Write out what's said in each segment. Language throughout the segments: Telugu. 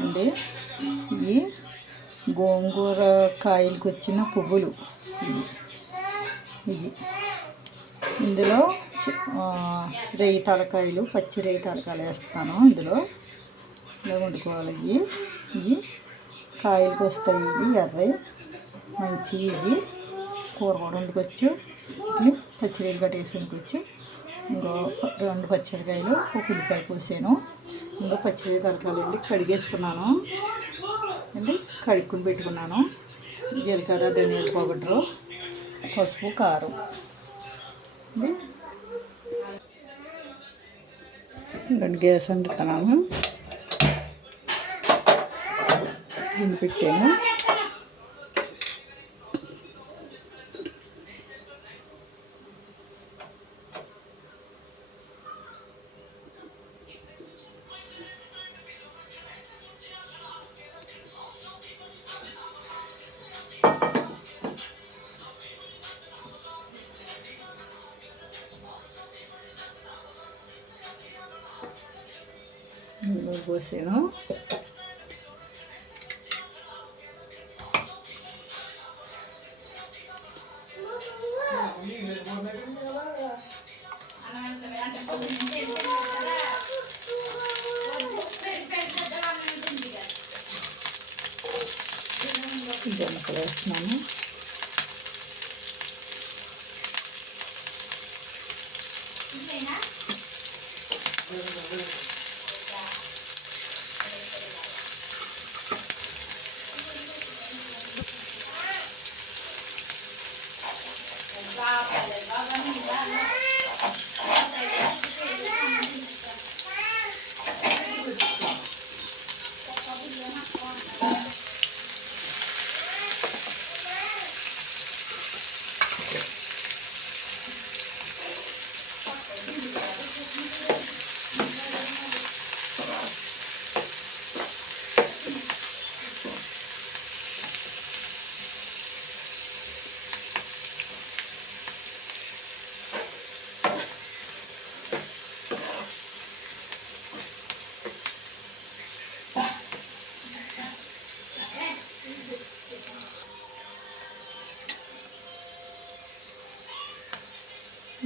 అండి. ఇవి గోంగూర కాయలకు వచ్చిన పువ్వులు ఇవి. ఇందులో రేయి తలకాయలు, పచ్చి రేయి తలకాయలు వేస్తాను. ఇందులో ఇలా వండుకోవాలి. ఇవి కాయలకు వస్తాయి. ఇవి ఎర్రవి మంచి. ఇవి కూర కూడా వండుకోవచ్చు. ఇవి పచ్చిరేలు కట్టేసి వండుకోవచ్చు. ఇంకో 2 పచ్చిమిరకాయలు, ఒక ఉల్లిపాయ కోసాను. ఇంకో పచ్చిరేయి తలకాయలు అండి కడిగేసుకున్నాను అండి. కడుక్కుని పెట్టుకున్నాను. జీలకర్ర, ధనియాల పౌడరు, పసుపు, కారం అండి. రెండు గ్యాస్ అంటున్నాను. గిన్నె పెట్టాను. పోసాను. ముక్కలు వేస్తున్నాను.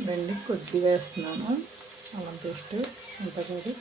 ఇవన్నీ కొద్దిగా వేస్తున్నాను. అల్లం పేస్ట్ అంత కాదు.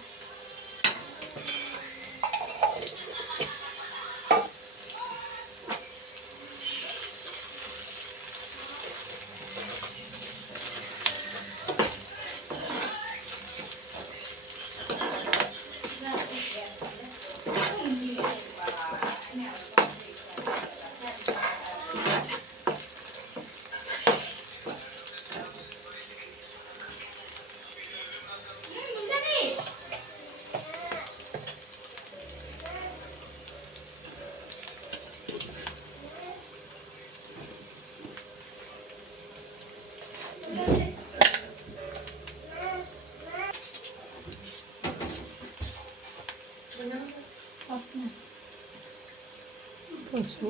పసుపు,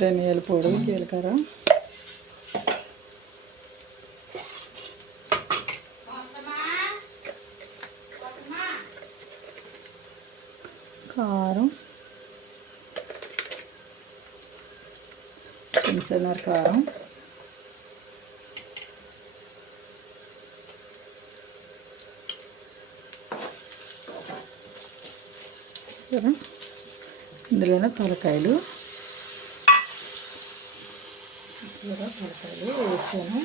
ధనియాల పొడి, జీలకర్ర, కారం, చెంచాన్నర కారం, సరే. ఇందులోనే తలకాయలు వేసాను.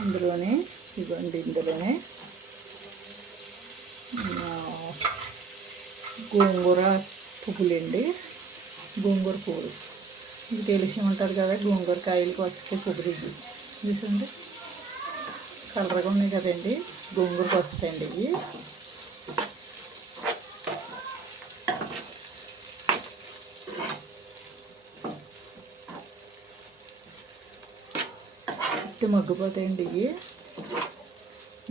అందులోనే ఇవ్వండి. ఇందులోనే గోంగూర పువ్వులండి. గోంగూర పువ్వులు మీకు తెలిసి ఉంటుంది కదా. గోంగూర కాయలకు వచ్చే పువ్వులు ఇవి చూసండి. కలర్గా ఉన్నాయి కదండి, గోంగూరకు వస్తాయండి ఇవి. ఇటు మగ్గిపోతాయండి ఇవి,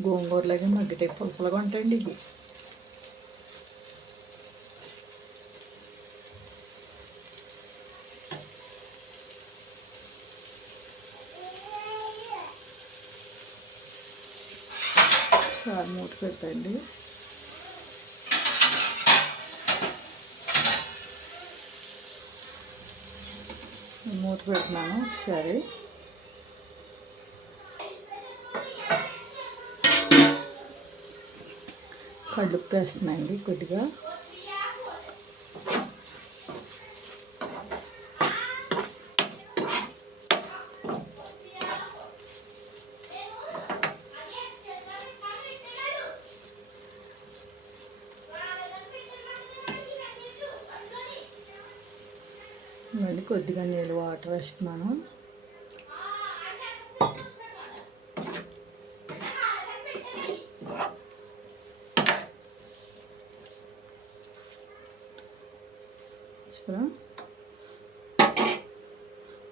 గోంగూరలాగే మగ్గితే పులుపులుగా ఉంటాయండి ఇవి. చాలా మూత పెట్టండి. మూత పెట్టినాను ఒకసారి. కడుపు వేస్తున్నాయండి కొద్దిగా. మళ్ళీ కొద్దిగా నీళ్ళు వాటర్ వేస్తున్నాను.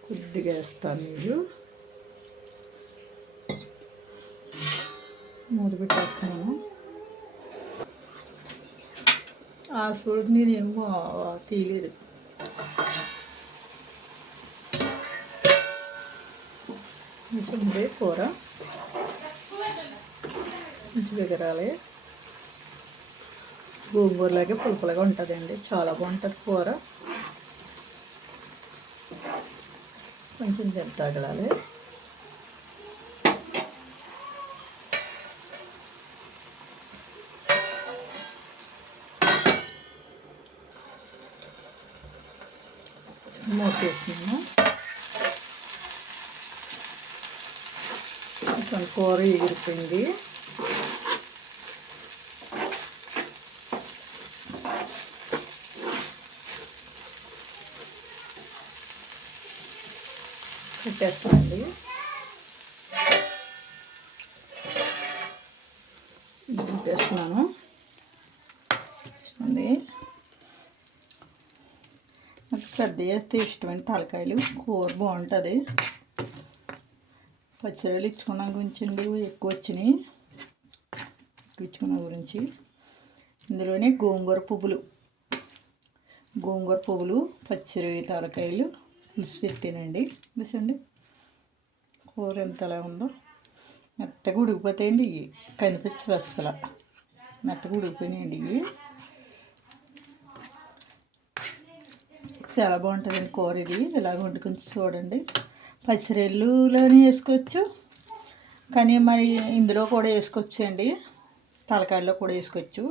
కొద్దిగా వేస్తాను నీళ్ళు, మూత పెట్టేస్తున్నాను. ఆ ఫ్రూట్ నేనేమో తీయలేదు. ఉండే కూర మంచిగా ఎగరాలి. గోంగూరలాగే పులుపులుగా ఉంటుందండి, చాలా బాగుంటుంది కూర. కొంచెం తగలాలి. మూసేస్తున్నాను. కొంచెం కూర ఎగిరిపోయింది. పెట్టేస్తానండి. పెట్టేస్తున్నాను. చూడండి, నాకు పెద్ద చేస్తే ఇష్టమైన తలకాయలు కూర బాగుంటుంది. పచ్చిరొయ్యలు ఇచ్చుకున్న గురించి ఎక్కువ వచ్చినాయి. ఇచ్చుకున్న గురించి ఇందులోనే గోంగూర పువ్వులు పచ్చిరొయ్య తలకాయలు పులుసు పెట్టానండి. చూసండి కూర ఎంతలా ఉందో. మెత్తగా ఉడికిపోతాయండి ఇవి, కనిపించవు అసలు. మెత్తగా ఉడికిపోయినాయండి ఇవి. చాలా బాగుంటుందండి కూర ఇది. ఇలాగ వండుకొని చూడండి. పచ్చిరొయ్యలులోనే వేసుకోవచ్చు, కానీ మరి ఇందులో కూడా వేసుకోవచ్చు అండి. తలకాయల్లో కూడా వేసుకోవచ్చు.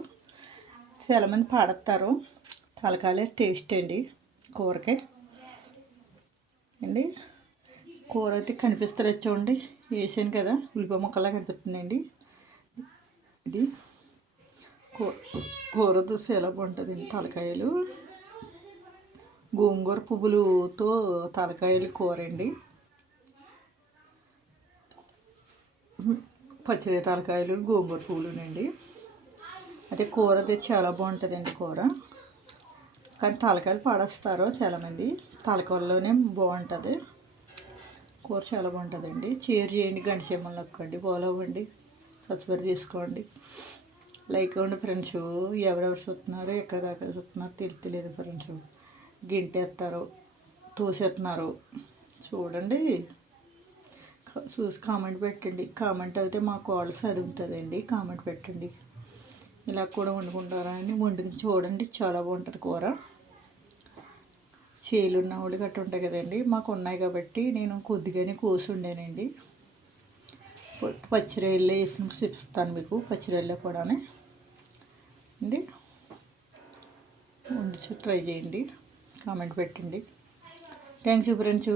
చాలామంది పాడతారు. తలకాయలే టేస్ట్ అండి కూరకి అండి. కూర అయితే కనిపిస్తలేదు చూడండి, వేసాను కదా, ఉల్లిపాయ ముక్కలా కనిపిస్తుందండి. ఇది కూరతో చాలా బాగుంటుందండి. తలకాయలు గోంగూర పువ్వులతో తలకాయలు కూర అండి. పచ్చిరొయ్య తలకాయలు గోంగూర పువ్వులునండి. అదే కూర అయితే చాలా బాగుంటుందండి కూర. కానీ తలకాయలు పాడేస్తారు చాలామంది. తలకాయల్లోనే బాగుంటుంది కూర, చాలా బాగుంటుందండి. షేర్ చేయండి, గంట చెమ్మలు నొక్కండి, ఫాలో అవ్వండి, సబ్స్క్రైబ్ చేసుకోండి, లైక్ ఇవ్వండి ఫ్రెండ్స్. ఎవరెవరు చూస్తున్నారు, ఎక్కడ దాకా చూస్తున్నారు తెలియలేదు ఫ్రెండ్స్. గింటేస్తారు, తోసేస్తున్నారు చూడండి. చూసి కామెంట్ పెట్టండి. కామెంట్ అయితే మా కాల్ చదువుతుందండి. కామెంట్ పెట్టండి. ఇలా కూడా వండుకుంటారా అని వండుకుని చూడండి, చాలా బాగుంటుంది కూర. చేలు ఉన్న వాళ్ళు గట్ట ఉంటాయి కదండి, మాకు ఉన్నాయి కాబట్టి నేను కొద్దిగానే కోసి ఉండేనండి. పచ్చిరొయ్యలు వేసి చూపిస్తాను మీకు. పచ్చిరొయ్యలు కూడా అండి వండి ట్రై చేయండి, కామెంట్ పెట్టండి. Thanks friends.